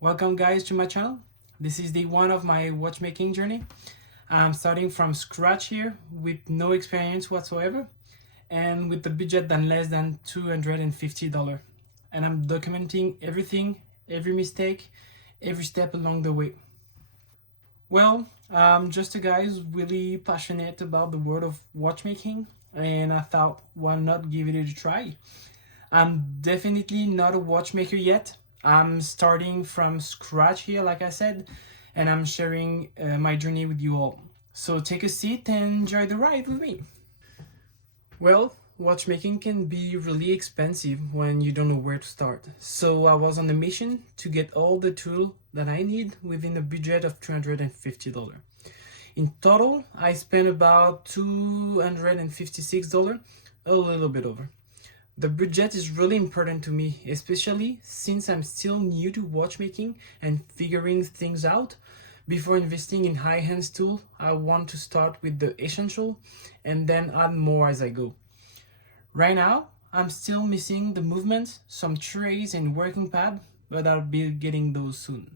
Welcome guys to my channel. This is day one of my watchmaking journey. I'm starting from scratch here with no experience whatsoever and with a budget than less than $250. And I'm documenting everything, every mistake, every step along the way. Well, I'm just a guy who's really passionate about the world of watchmaking, and I thought, why not give it a try? I'm definitely not a watchmaker yet. I'm starting from scratch here, like I said, and I'm sharing my journey with you all. So take a seat and enjoy the ride with me. Well, watchmaking can be really expensive when you don't know where to start. So I was on a mission to get all the tools that I need within a budget of $250. In total, I spent about $256, a little bit over. The budget is really important to me, especially since I'm still new to watchmaking and figuring things out. Before investing in high-end tools, I want to start with the essential and then add more as I go. Right now, I'm still missing the movements, some trays and working pad, but I'll be getting those soon.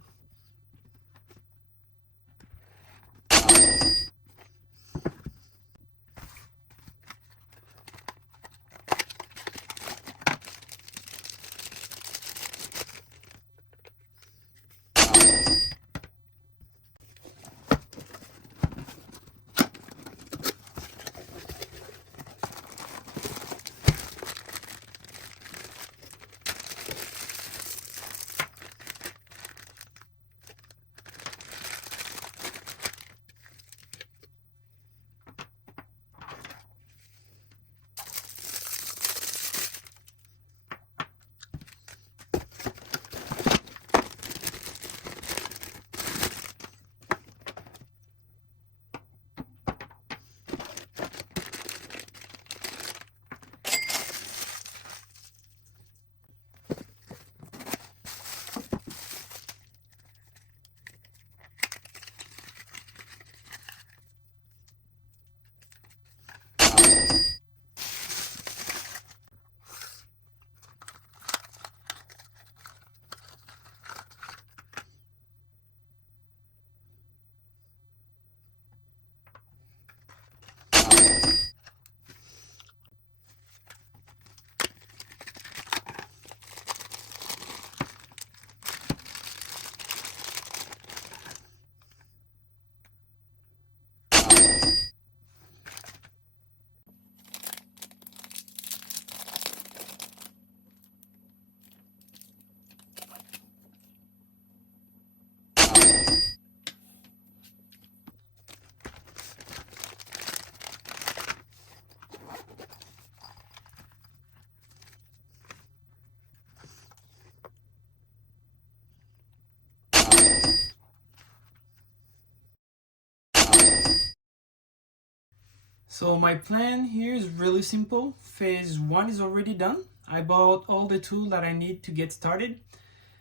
So my plan here is really simple. Phase 1 is already done. I bought all the tools that I need to get started.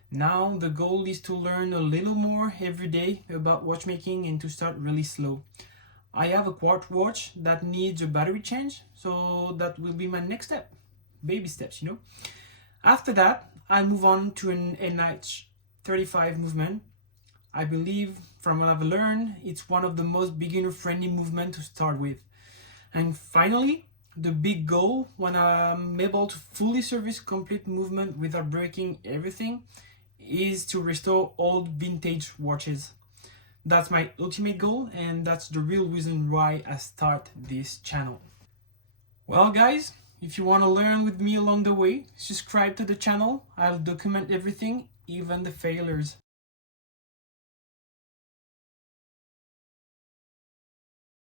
Now the goal is to learn a little more every day about watchmaking and to start really slow. I have a quartz watch that needs a battery change, so that will be my next step. Baby steps, you know. After that, I move on to an NH35 movement. I believe from what I've learned, it's one of the most beginner-friendly movements to start with. And finally, the big goal when I'm able to fully service complete movement without breaking everything is to restore old vintage watches. That's my ultimate goal, and that's the real reason why I start this channel. Well guys, if you want to learn with me along the way, subscribe to the channel. I'll document everything, even the failures.